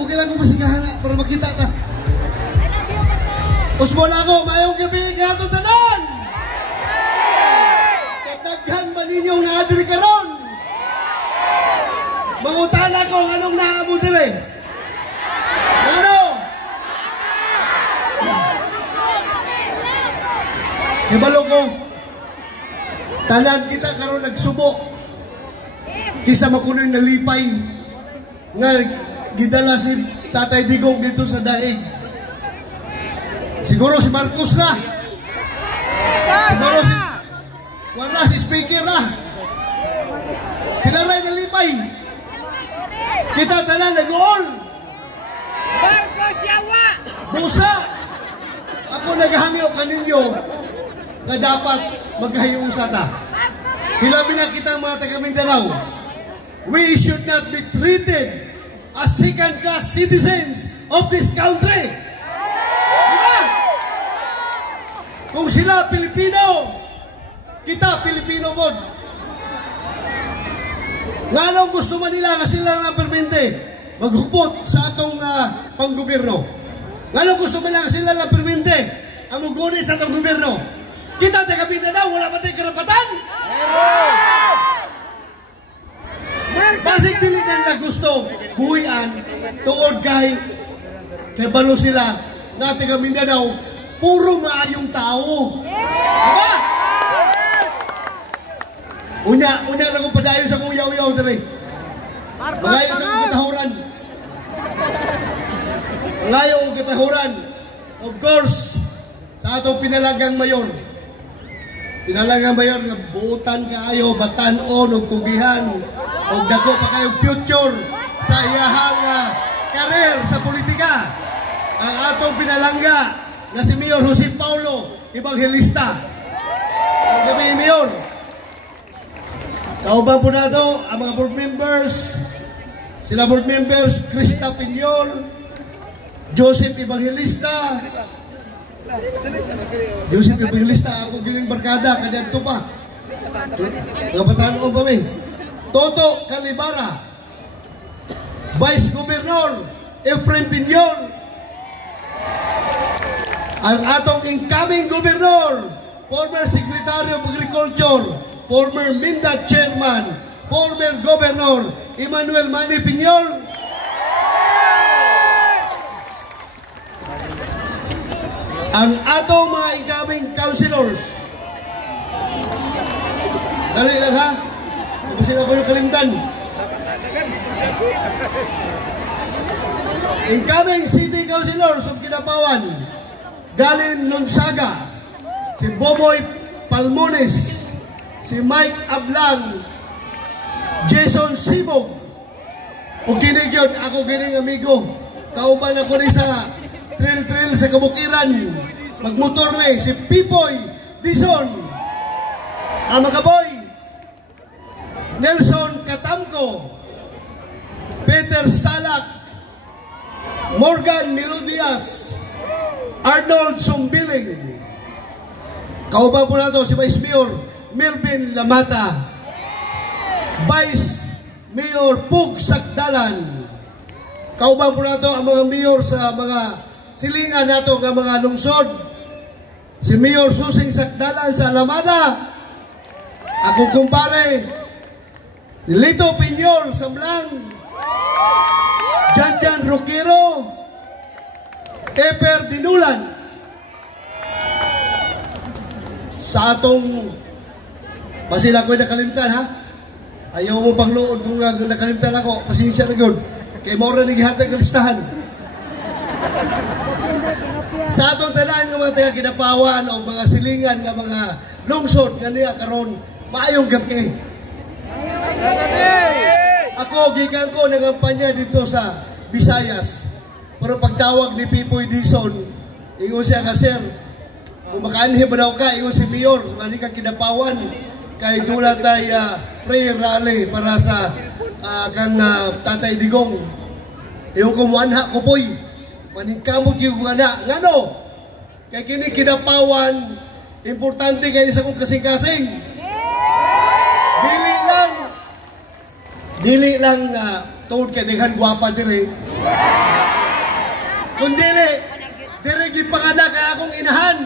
Okay lang kung masigahan na para makita ta. Usbo na ako, mayong gabi ka ito tanan. Kataghan ba ninyong naadiri karon? Mangutan ako anong naamo dire. Ano? Kibalo ko, tanan kita karon nagsubo. Kisa makunin nalipay nga gidala si Tatay Digong dito sa daig. Siguro si Marcos na. Siguro si wala si speaker na. Sila rin nalipay. Kita tanan nag-all. Marcos yawa. Busa. Ako naghangyo kaninyo na dapat maghahiusa ta. Hilabi na kita mga taga Mindanao. We should not be treated as second-class citizens of this country. Diba? Kung sila Pilipino, kita Pilipino po. Nga anong gusto man nila kasi sila ng permente maghupot sa atong panggobyerno. Nga anong gusto man nila kasi sila ng permente ang mugunin sa atong gobyerno. Kita taga Mindanao, wala ba tayong karapatan? Basig dili na gusto buhian tuod kay balo sila nga taga Mindanao puro maayong tao. Diba? Unya na kong padayon sa kong yaw-yaw dere. Malayo sa kong katahuran. Malayo kong katahuran. Of course, sa atong pinalagang mayor. Pinalagang mayor nga buutan kaayo, batanon o kugihan. O dako pa kayong future sa iyahang karir sa politika. Ang atong pinalangga na si Mayor Jose Paulo Evangelista. Ang gabi, Mayor. Kauban po na ito ang mga board members. Sila board members, Krista Pinyol, Joseph Evangelista. Joseph Evangelista, ako giling barkada, kanyan ito pa. Kapataan ko pa may. Toto Calibara, Vice Governor Efren Pinyol, ang atong incoming Governor, former Secretary of Agriculture, former Minda Chairman, former Governor Emmanuel Manny Pinyol, ang atong mga incoming councilors. Dali lang ha. Kasi ako yung kalimtan. Incoming City Councilors of Kinabawan, Galin Lonsaga, si Boboy Palmones, si Mike Ablang, Jason Sibog, o ginigyod ako gining amigo. Kauban ako ni sa trail sa Kabukiran. Magmotor may si Pipoy Dison, mga boy, Nelson Katamko, Peter Salak, Morgan Melodias, Arnold Sumbiling. Kauban po na ito si Vice Mayor Melvin Lamata, Vice Mayor Pug Sakdalan. Kauban po na ito ang mga mayor sa mga silingan nato ng mga lungsod. Si Mayor Susing Sakdalan sa Alamada, ako kumpare Lito Pinyol sa Mlang, Janjan Roquero, Eper Dinulan. Sa atong pasila ko'y nakalimtan ha. Ayaw mo pang lood kung nakalimtan ako. Pasensya na yun. Kaya maura nagihatag ang listahan. Sa atong tanan ng mga taga Kinabawan o mga silingan ng mga lungsod nga niya karon maayong gabi. Ako, gigan ko ng kampanya dito sa Visayas. Pero pagtawag ni Pipoy Dison, ingon siya ka, sir, kung makaanhi ba daw ka, ingon si Mayor, mali ka Kinabawan, kay dula tayo prayer rally para sa kang Tatay Digong. Yung kumuanha ko po'y, maningkamot yung anak. Nga no? Kaya kini Kinabawan, importante kayo sa kong kasing-kasing. Dili lang tuod kay deghan gwapa dire. Kundili, dire gipanganak ang akong inahan.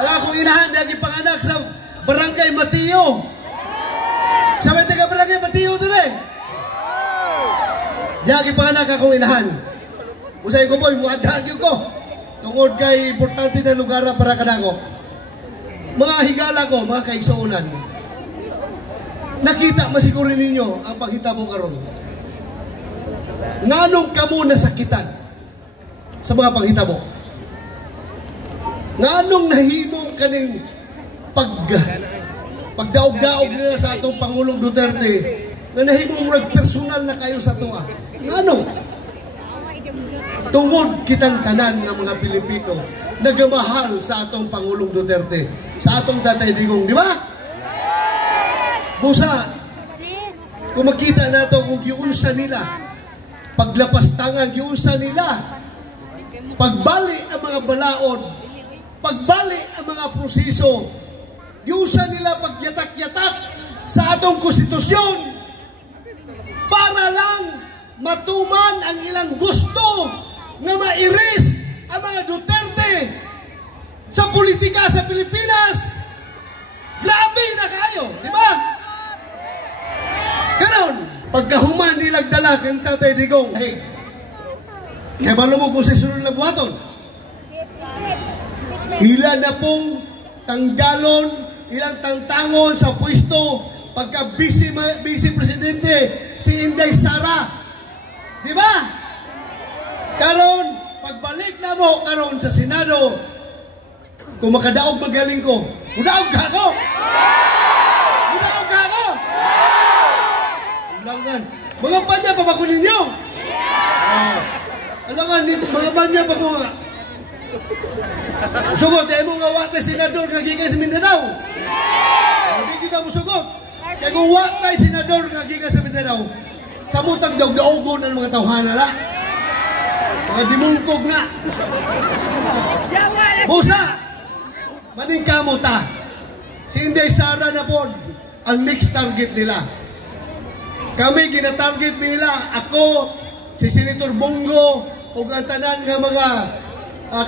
Ang akong inahan, dire gipanganak sa Barangay Matio. Sa may taga Barangay Matio dire. Dire gipanganak akong inahan. Usay ko boy, muadhan yun ko. Tungod kay importante na lugar para kanako. Mga higala ko, mga kaigsuunan. Nakita masiguro ninyo ang paghitabo karon. Nganong kamo nasakitan sa mga paghitabo? Nganong nahimo kaning pagdaog-daog nila sa atong Pangulong Duterte na nahimo murag personal na kayo sa tuwa? Nganong? Tungod kitang tanan ng mga Pilipino nagamahal sa atong Pangulong Duterte, sa atong Tatay Digong, di ba? Busa, kung makita nato kung giunsa nila, paglapastangan giunsa nila, pagbali ang mga balaod, pagbali ang mga proseso, giunsa nila pagyatak-yatak sa atong konstitusyon para lang matuman ang ilang gusto na mairis ang mga Duterte sa politika sa Pilipinas. Grabe na kayo, di ba? Ganon, pagkahuman nilang dala kang Tatay Digong, hey, kaya malumog ko sa sunod na buhaton. Ilan na pong tanggalon, ilang tangtangon sa pwesto pagka vice presidente si Inday Sara. Di ba? Karon, pagbalik na mo karon sa Senado, kung makadaog magaling ko, mudaog ka ako! Mudaog ka ako! Ulangan. Mga panya pa ba ko ninyo? Alangan, mga panya pa ko nga. Sugot, dahil mo nga watay senador nga gigay sa Mindanao. Hindi kita mo sugot. Kaya kung watay senador nga gigay sa Mindanao, sa mutang daog-daogon ang mga tawhana na. Mga dimungkog na. Busa! Maning kamo ta. Si Inday Sara na po ang next target nila. Kami gina-target nila, ako, si Senator Bongo, o ang tanan nga mga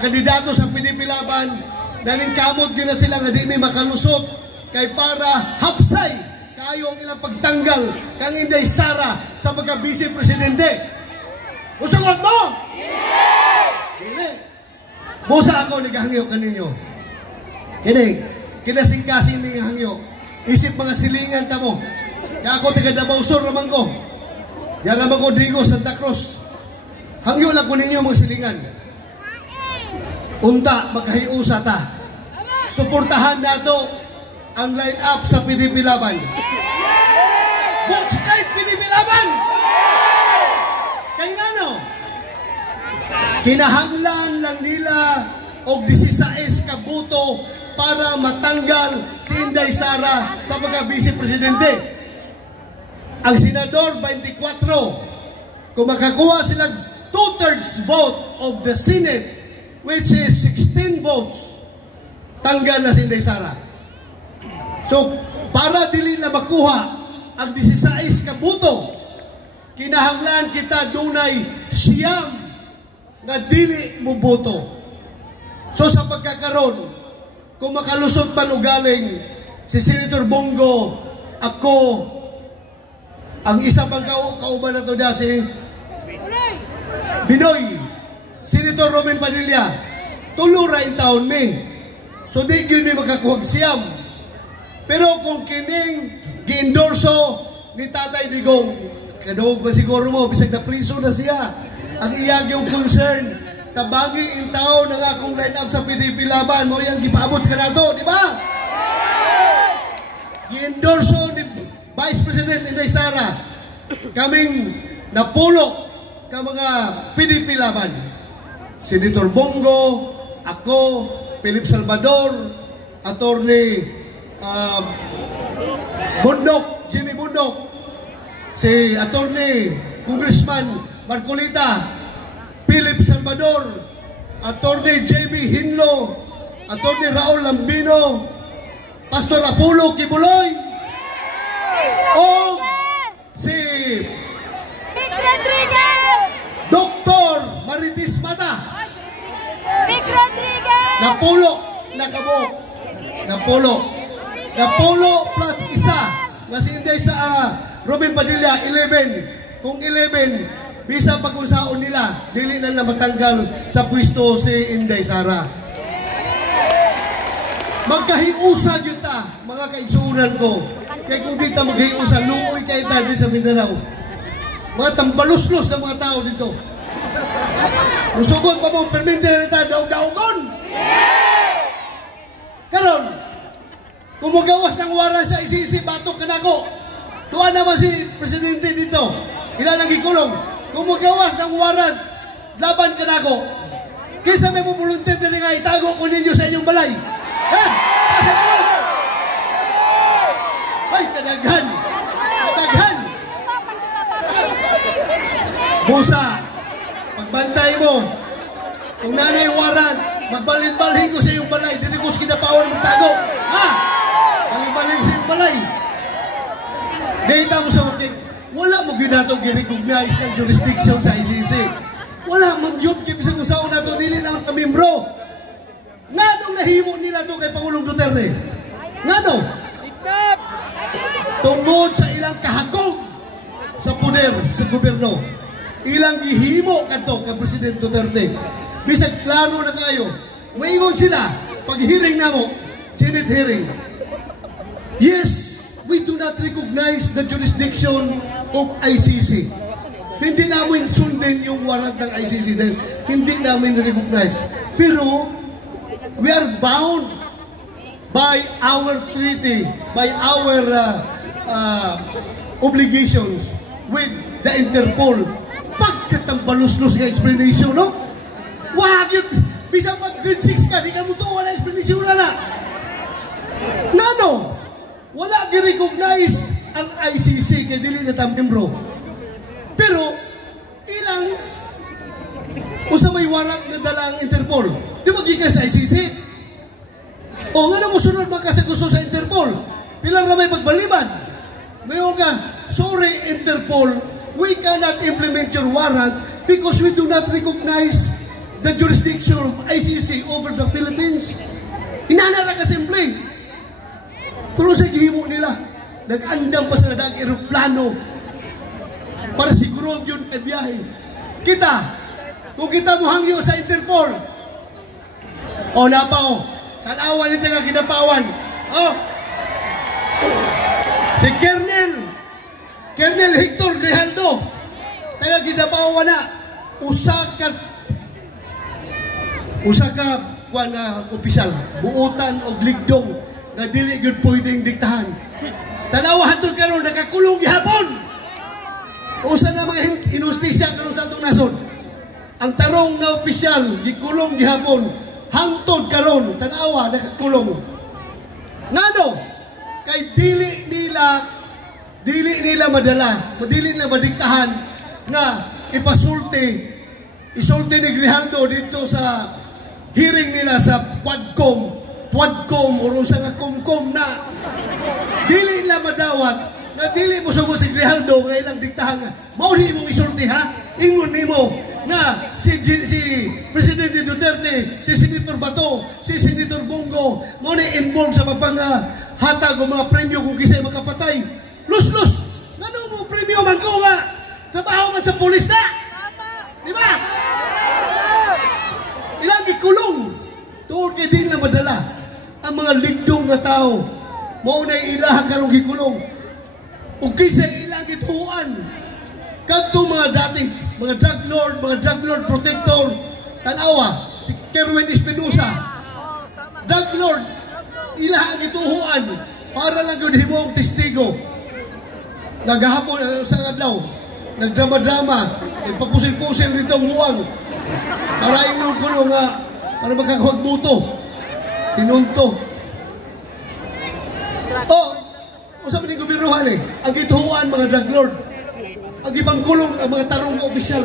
kandidato sa PDP Laban, naning kamot yun na sila nga di may makalusot kay para hapsay kayo ang ilang pagtanggal kang Inday Sara sa pagka-vice presidente. Usagot mo? Dili! Busa ako naghangyo kaninyo. Kinasingkasin ni hangyo. Isip mga silingan ta mo. Kaya ako taga Davao Sur naman ko. Yan naman ko Digo, Santa Cruz. Hangyo lang ko ninyo mga silingan. Unta, magkahiusa ta. Suportahan nato ang line-up sa PDP Laban. Vote straight PDP Laban! Kaya nga no? Kinahanglan lang nila og 16 kabuto para matanggal si Inday Sara sa pagka-vice presidente. Ang senador 24, kung makakuha sila 2/3 vote of the Senate, which is 16 votes, tanggal na si Inday Sara. So, para dili na makuha ang 16 kabuto, kinahanglan kita dunay siyam nga dili mo boto. So, sa pagkakaroon, kung makalusot man o galing si Senator Bongo, ako, ang isa pang kauban na to si Binoy, Senator Robin Padilla, tulura in taon mi. So di yun may makakuhag siyam. Pero kung kining gi-endorso ni Tatay Digong, kaduog ba siguro mo, bisag na priso na siya, ang iyag yung concern, tabagi in taon ng akong line-up sa PDP Laban, mo yung gipaabot ka na to, di ba? Yes! Gi-endorso ni Vice President Inday Sara, kaming napulok ka mga PDP Laban. Senator Bongo, ako, Philip Salvador, Attorney Bundok, Jimmy Bundok, si Attorney Congressman Marcolita, Philip Salvador, Attorney JB Hinlo, Attorney Raul Lambino, Pastor Apollo Kibuloy, o si Dr. Maritis Napulo na kamo. Napulo plus isa. Kasi hindi sa Robin Padilla, 11. Kung 11, bisa pag-usaon nila, dili na matanggal sa pwesto si Inday Sara. Magkahiusa yun ta, mga kaigsunan ko. Kaya kung di ta magkahiusa, luoy kayo tayo sa Mindanao. Mga tambaluslos na mga tao dito. Musugot pa mong perminte na tayo daog-daogon. Karon, kung magawas ng waran sa ICC, batok ka na ko. Tuwa naman si Presidente dito. Ilan ang gikulong. Kung magawas ng waran, laban ka na ko. Kaysa may mumuluntin na nga, itago ko ninyo sa inyong balay. Yan! Pasa naman! Ay, kadaghan! Kadaghan! Busa, pagbantay mo, kung nanay waran, magbalin-balhin ko sa iyong balay, dili ko sa kinapawan mong tago. Ha? Balin-balhin sa iyong balay. Dahita mo sa wakit, wala mo ginatong i-recognize ng jurisdiction sa ICC. Wala mong yun, kibisang usaon na ito, dili naman kamimbro. Nga nung nahimo nila ito kay Pangulong Duterte? Nga no? Tungod sa ilang kahakog sa poder, sa gobyerno. Ilang gihimo kanto kay Presidente Duterte. Bisag klaro na kayo, maingon sila, pag hearing na mo, Senate hearing. Yes, we do not recognize the jurisdiction of ICC. Hindi namin sundin yung warrant ng ICC dahil hindi namin recognize. Pero, we are bound by our treaty, by our obligations with the Interpol. Pagkatang baluslos ng explanation, no? Wag yun! Bisa pag grade 6 ka, di ka mo ito, wala explanation na. Ngano? Wala gi-recognize ang ICC kay dili na membro. Pero, ilang usa may warrant nga dala ang Interpol. Di ba gikan sa ICC? O nga na mo sunod magkasagusto sa Interpol. Pilang na may pagbaliban. Ngayon ka, sorry Interpol, we cannot implement your warrant because we do not recognize the jurisdiction of ICC over the Philippines. Inanara ka simple. Pero sa gihimo nila, nag-andam pa sa nadag aeroplano para siguro yun ay biyahe. Kita, kung kita mo hangyo sa Interpol, o napa o, tanawan nito nga kinapawan. O, si Colonel Hector Grijaldo, taga kinapawan na, usa ka kuan nga opisyal, buutan o ligdong na dili gyud pwedeng diktahan. Tanawa hantod karon nakakulong gihapon. Usa na mga inustisya karon sa atong nasod. Ang tarong nga opisyal gikulong gihapon, hangtod karon tanawa nakakulong. Ngano? Kay dili nila madala, dili na madiktahan nga isulti ni Grijaldo dito sa hearing nila sa Quadcom o sa nga Comcom na dili nila madawat na dili mo sugo si Grijaldo nga ilang diktahan nga mauli mong isulti ha, ingon nimo nga si Presidente Duterte, si Senator Bato, si Senator Bongo mo na involved sa hatag o mga premyo kung kisay makapatay. Lus-lus! Ngano mo premyo man ko nga trabaho man sa pulis na? Di ba? Ilang ikulong tuod kay din na madala ang mga ligdong nga tao maunay ilaha karong gikulong ug kisay ilang gituan kadto mga dating mga drug lord protector tanawa si Kerwin Espinosa drug lord ilaha gituhuan para lang yun himong testigo naghahapon sa adlaw nagdrama-drama nagpapusil-pusil dito ang buwang para ingon ko nga para magkakahuag buto tinunto usap ni gobyernohan ang gituhuan mga drug lord ang ibangkulong ang mga tarong opisyal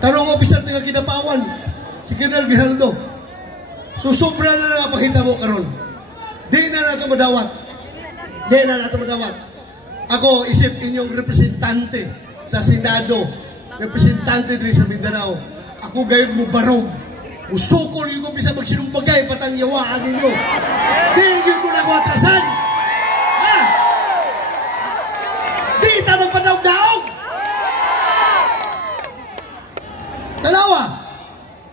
tarong opisyal nga kinapawan si Colonel Grijaldo so sobra na pakita mo karon di na nato madawat ako isip inyong representante sa Senado representante din sa Mindanao ako gayon mo barog Usukol yung kung bisa magsinumbagay patang yawaan ninyo. Di yun mo na ko atrasan. Ha? Di tamang padaog-daog. Dalawa,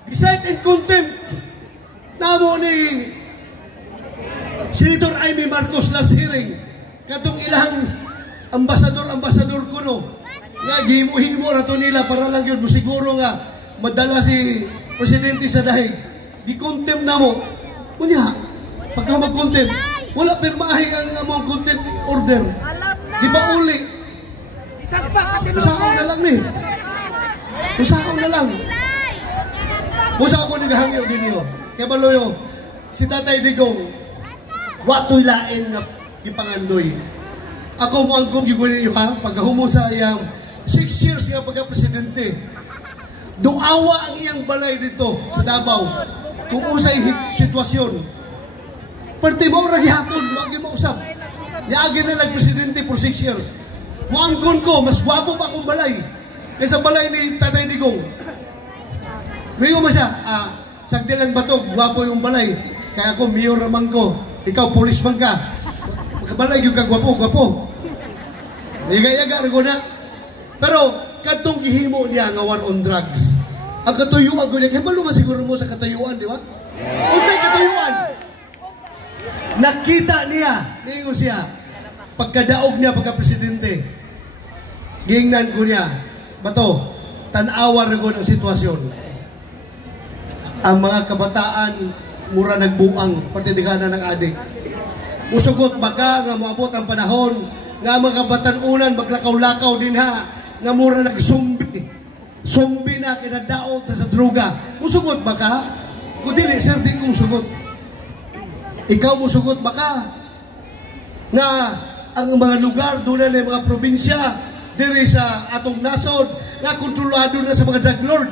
decide in contempt namo ni Senator Amy Marcos last hearing. Katong ilang ambasador kuno nga gihimo-himo rato nila para lang yun siguro nga madala si presidente sa dahig. Gi-contempt namo. Unya, pagka mag-contempt, wala pirmahi ang among contempt order. Di ba uli? Usahaw na lang ni. Usahaw na lang. Usahaw ko nagahangyo ginyo. Kaya baloyo, si Tatay Digong, wato'y lain nga gipangandoy. Ako mo ang kong gigunin nyo ha, pagkahumo sa iyang 6 years nga pagka-presidente, duawa ang iyang balay dito sa Davao kung usay sitwasyon. Perti mo raghihapon, wag yung mausap. Yaagin na nag-presidente for 6 years. Muangkon ko, mas gwapo pa akong balay kaysa balay ni Tatay Digong. Ngayon mo siya, sagdi lang batog, gwapo yung balay. Kaya ako, mayor naman ko. Ikaw, police man ka. Magkabalay yung kagwapo. Yaga-yaga rin ko na. Pero, katong gihimo niya nga war on drugs. Ang katuyuan ko niya, kaya maluman siguro mo sa katuyuan, di ba? Unsay katuyuan? Nakita niya, niyo siya, pagkadaog niya pagka-presidente. Gingnan ko niya, bato, tanawa rin ko ng sitwasyon. Ang mga kabataan, mura nagbuang, partidikanan ng adik. Musugot baka nga maabot ang panahon, nga mga kabatanunan, maglakaw-lakaw din ha, nga mura nagsumbi. Sumbi na kinadaot na sa droga. Musugot baka? Kung dili, sir, di kong sugot. Ikaw musugot baka? Nga ang mga lugar, doon na mga probinsya, diri sa atong nasod, nga kontrolado na sa mga drug lord.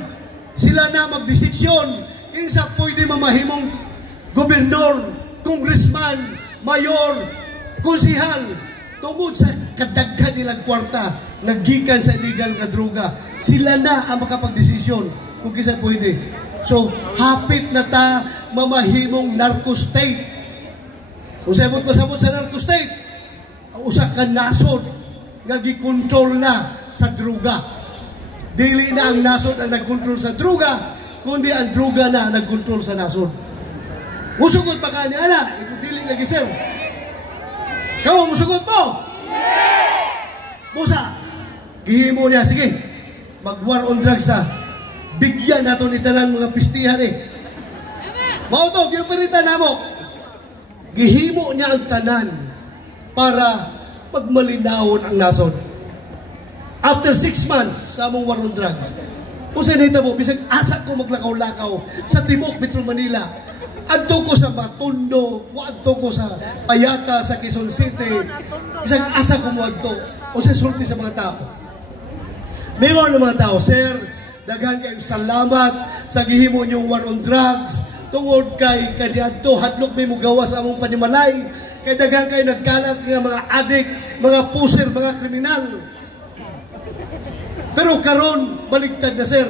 Sila na magdesiksyon, kinsa pwede mamahimong gobernador, congressman, mayor, konsihal, tungod sa kadaghan nilang kwarta, nagikan sa illegal nga droga. Sila na ang makapagdesisyon kung kinsa pwede. So, hapit na ta mamahimong narco-state. Kung sabot-pasabot sa narco-state, ang usa ka nasod nga gikontrol na sa droga. Dili na ang nasod ang nagkontrol sa droga, kundi ang droga na nagkontrol sa nasod. Musugot pa ka ni Ana, dili lagi sir. Kamu musugot mo? Musa, gihimo niya, sige, mag-war on drugs ha. Bigyan nato ni tanan mga pistihan eh. Mauto, giupiritan na mo. Gihimo niya ang tanan para pagmalinawon ang nasod. After 6 months sa among war on drugs, kung sinita mo, bisag asa ko maglakaw-lakaw sa Timok, Metro Manila, adto ko sa Batondo, adto ko sa Payata, sa Quezon City, bisag asa ko mo adto, o sa sulti sa mga tao. Mayroon ng mga tao, sir, daghan kayong salamat sa gihimo niyong war on drugs, tungod kay kadiadto hadlok may mugawa sa among panimalay, kay daghan kayo nagkalat ng mga adik, mga puser, mga kriminal. Pero karon baligtad na sir,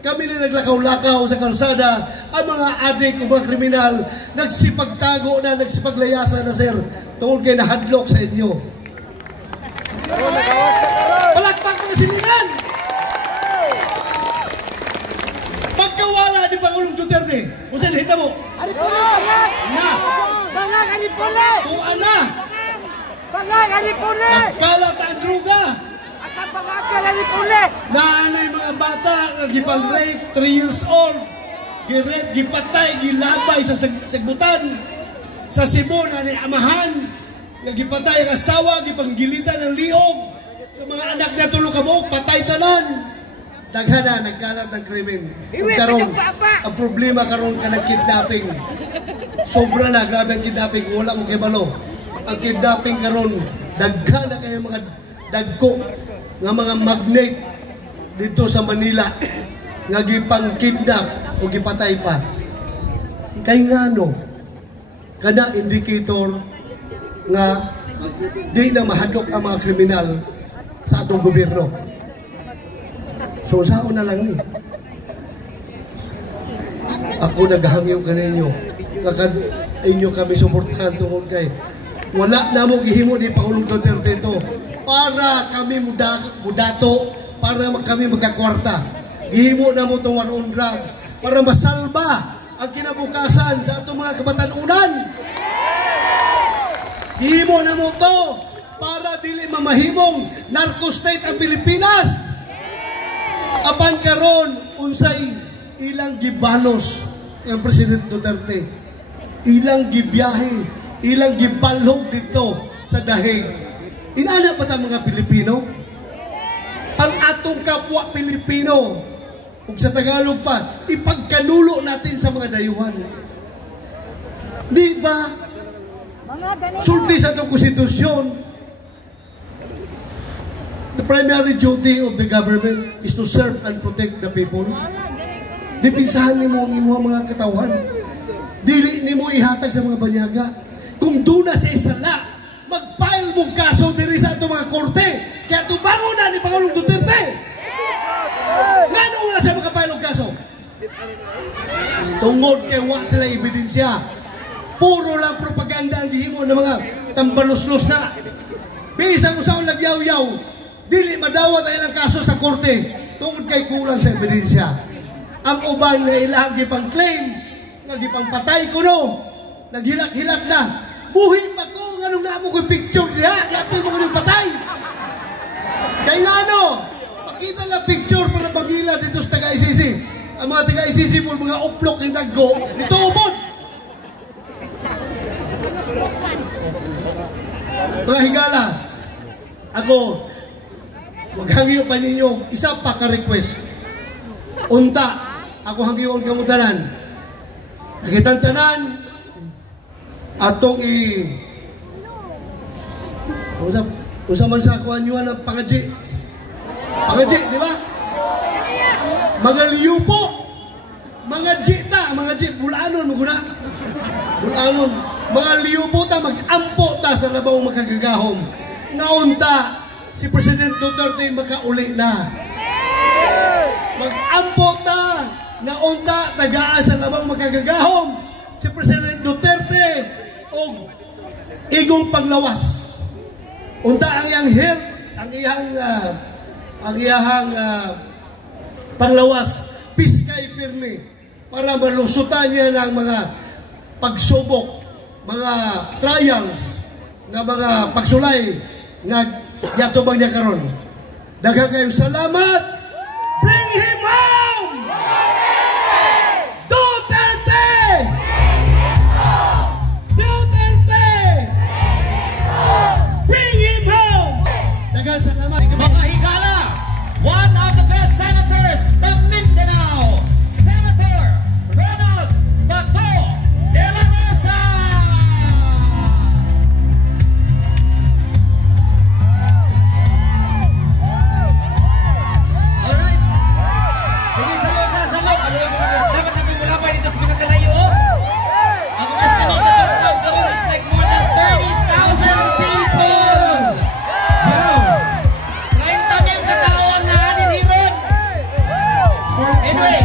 kami na naglakaw-lakaw sa kalsada, ang mga adik o mga kriminal nagsipagtago na, nagsipaglayasa na sir, tungod kay nahadlok sa inyo. Palakpak mga silingan! Pagkawala ni Pangulong Duterte, kung saan hita mo? Na! Bangag Aripone! Tuan na! Bangag Aripone! Nagkalat ang druga! Asa bangag Aripone! Naanay mga bata nga gipang-rape, 3 years old, gi-rape, gipatay, gilabay sa sagbutan. Sa Cebu na ni amahan, nga gipatay ang asawa, gipanggilitan ng liog. Sa mga anak niya tulo kabog, patay tanan. Daghan na, nagkalat ng krimen. Karon, ang problema karon ka ng kidnapping. Sobra na, grabe ang kidnapping. Wala mo kay balo. Ang kidnapping karon, daghan na kayo mga dagko nga mga magnet dito sa Manila nga gipang kidnap o gipatay pa. Kay ngano kada indicator nga di na mahadlok ang mga kriminal sa atong gobyerno. So sao na lang ni. Ako ako naghangyo kaninyo. Kakad inyo kami suportahan tungkol kay wala na mo gihimo ni Pangulong Duterte ito para kami mudato, para kami magkakwarta. Gihimo na mo itong war on drugs para masalba ang kinabukasan sa atong mga kabatanunan. Gihimo na mo to para dili mamahimong narco-state ang Pilipinas. Apan karon unsay ilang gibalos ang President Duterte, ilang gibiyahe, ilang gibalhog dito sa dahig. Inaana pa ta mga Pilipino? Ang atong kapwa Pilipino, ug sa Tagalog pa, ipagkanulo natin sa mga dayuhan. Di ba? Sulti sa itong konstitusyon, the primary duty of the government is to serve and protect the people. Dipinsahan ni mo ang imo mga katawan. Dili ni mo ihatag sa mga banyaga. Kung doon na sa isala, mag-file mo kaso diri sa itong mga korte. Kaya tubango na ni Pangulong Duterte. Nga nung una sa mga-file og kaso? Tungod kay wa sila ebidensya. Puro lang propaganda ang gihimo ng mga tambalos-los na. Bisang usaw lagyaw-yaw, dili madawat ang ilang kaso sa korte. Tungod kay kulang sa ebidensya. Ang uban na ilang gipang claim, nagipang patay ko no, naghilak-hilak na. Buhi pa ko, anong naamo ko picture diha, kaya mo ko ng patay. Kaya nga no, pakita lang picture para maghila dito sa taga-ICC. Ang mga taga-ICC po, mga uplok yung naggo, ito ubod. Mga higala, ako, maghangyo pa ninyo, isa pa ka-request. Unta, ako hanggiyon kamutanan. Nakitantanan, atong usap man sa kuhan nyo ng pangadji. Pangadji, di ba? Mga liyupo, mga jita, mga jit, bulanon, maguna. Bulanon, mga liyupo ta, mag-ampo ta sa labaw makagagahom. Naunta, si President Duterte makauli na. Mag-ampo ta, naunta, tagaan sa labaw makagagahom. Si President Duterte, o igong panglawas. Unta ang iyang health, ang iyang panglawas, piskay pirmi, para malusutan niya ng mga pagsubok, mga trials, ng mga pagsulay, nga yatubang niya karon. Daghang kayong salamat! Bring him home! Duterte! Duterte! Bring him home! Daghang salamat! Mga higala, one of the best senators from Mindanao, Senator Ronald Bato de la Rosa! Alright. Sige, salog. Dapat namin mula pa dito sa pinakalayo. Ang estimate sa top crowd, it's like more than 30,000 people! Wow! 30 mil katao ang naanin hiron! Anyway,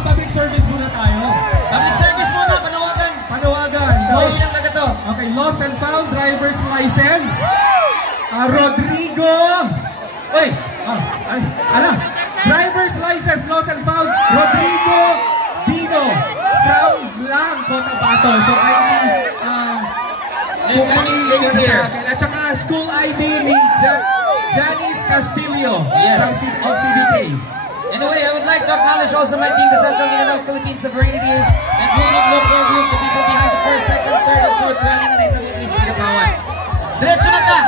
Public service muna tayo. public service muna, panawagan. Panawagan. Sandali lang na to. Okay, lost and found driver's license. Rodrigo. Uy! Ano? Driver's license, lost and found. Rodrigo Dino from Lang, Cotabato. So, Living here. At saka school ID ni Janice Castillo Yes. of CDK. Anyway, I would like to acknowledge also my team, the Central Mindanao Philippine Sovereignty and Tulip Local Group, the people behind the first, second, third, and fourth rally na naitawid ni Sinapawan. Diretso na ka!